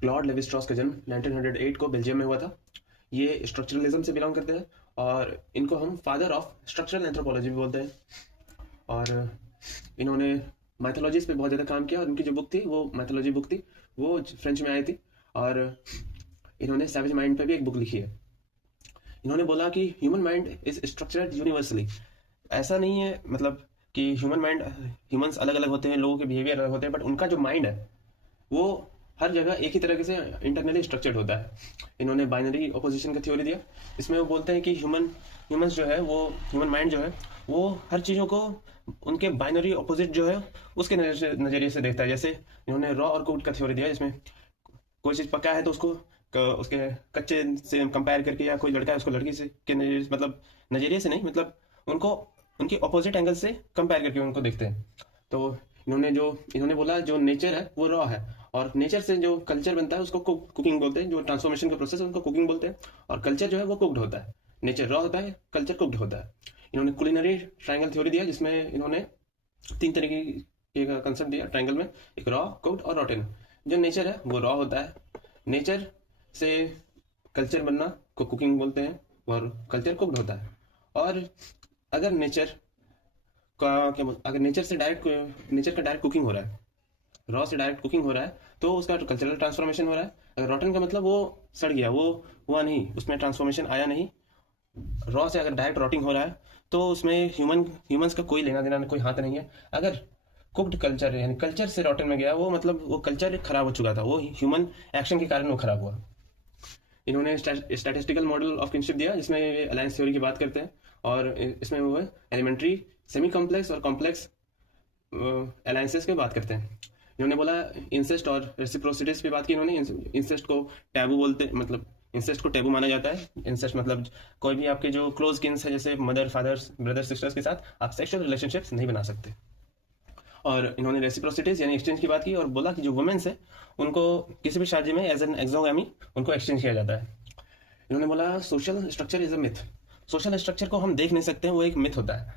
Claude Levi Strauss का जन्म 1908 को बेल्जियम में हुआ था। ये स्ट्रक्चरलिज्म से बिलोंग करते हैं और इनको हम फादर ऑफ स्ट्रक्चरल एंथ्रोपोलॉजी भी बोलते हैं। और इन्होंने माइथोलॉजीज पे बहुत ज़्यादा काम किया और इनकी जो बुक थी वो माइथोलॉजी बुक थी, वो फ्रेंच में आई थी। और इन्होंने सैवेज माइंड पे भी एक बुक लिखी है। इन्होंने बोला कि human mind is structured universally. ऐसा नहीं है मतलब कि ह्यूमन माइंड, ह्यूमंस अलग अलग होते हैं, लोगों के बिहेवियर अलग होते हैं, बट उनका जो माइंड है वो हर जगह एक ही तरीके से इंटरनली स्ट्रक्चर्ड होता है। इन्होंने बाइनरी ऑपोजिशन का थ्योरी दिया। इसमें वो बोलते हैं कि ह्यूमंस जो है वो, ह्यूमन माइंड जो है वो हर चीज़ों को उनके बाइनरी ऑपोजिट जो है उसके नज़रिए से देखता है। जैसे इन्होंने रॉ और कुक्ड का थ्योरी दिया, जिसमें कोई चीज़ पका है तो उसको उसके कच्चे से कंपेयर करके, या कोई लड़का है उसको लड़की से के नज़रिए से, मतलब नज़रिए से नहीं, मतलब उनको उनकी अपोजिट एंगल से कंपेयर करके उनको देखते हैं। तो इन्होंने बोला जो नेचर है वो रॉ है, और नेचर से जो कल्चर बनता है उसको कुकिंग बोलते हैं। जो ट्रांसफॉर्मेशन का प्रोसेस है उनको कुकिंग बोलते हैं, और कल्चर जो है वो कुक्ड होता है। नेचर रॉ होता है, कल्चर कुक्ड होता है। इन्होंने कुलिनरी ट्रायंगल थ्योरी दिया, जिसमें इन्होंने तीन तरीके का कंसेप्ट दिया ट्रायंगल में, एक रॉ, कुक्ड और रॉटेन। जो नेचर है वो रॉ होता है, नेचर से कल्चर बनना को कुकिंग बोलते हैं, और कल्चर कुक्ड होता है। और अगर नेचर अगर नेचर का डायरेक्ट कुकिंग हो रहा है, रॉ से डायरेक्ट कुकिंग हो रहा है, तो उसका कल्चरल ट्रांसफॉर्मेशन हो रहा है। अगर रॉटन का मतलब वो सड़ गया, वो हुआ नहीं, उसमें ट्रांसफॉर्मेशन आया नहीं। रॉ से अगर डायरेक्ट रॉटिंग हो रहा है तो उसमें ह्यूमंस का कोई लेना देना, कोई हाथ नहीं है। अगर कुक्ड कल्चर यानी कल्चर से रॉटन में गया, वो मतलब वो कल्चर खराब हो चुका था, वो ह्यूमन एक्शन के कारण वो खराब हुआ। इन्होंने स्टैटिस्टिकल मॉडल ऑफ किनशिप दिया, जिसमें अलायंस थ्योरी की बात करते हैं। और इसमें वो है एलिमेंट्री, सेमी कॉम्प्लेक्स और कॉम्प्लेक्स अलायंसेस की बात करते हैं। इन्होंने बोला इंसेस्ट और रेसिप्रोसिटीज की बात की इन्होंने। इंसेस्ट को टैबू बोलते, मतलब इंसेस्ट को टैबू माना जाता है। इंसेस्ट मतलब कोई भी आपके जो क्लोज किन्स है, जैसे मदर, फादर्स, ब्रदर, सिस्टर्स के साथ आप सेक्सुअल रिलेशनशिप्स नहीं बना सकते। और इन्होंने रेसिप्रोसिटीज यानी एक्सचेंज की बात की, और बोला कि जो वुमेन्स है उनको किसी भी शादी में एज एन एक्सोगामी उनको एक्सचेंज किया जाता है। इन्होंने बोला social structure is a myth. Social structure को हम देख नहीं सकते हैं, वो एक मिथ होता है।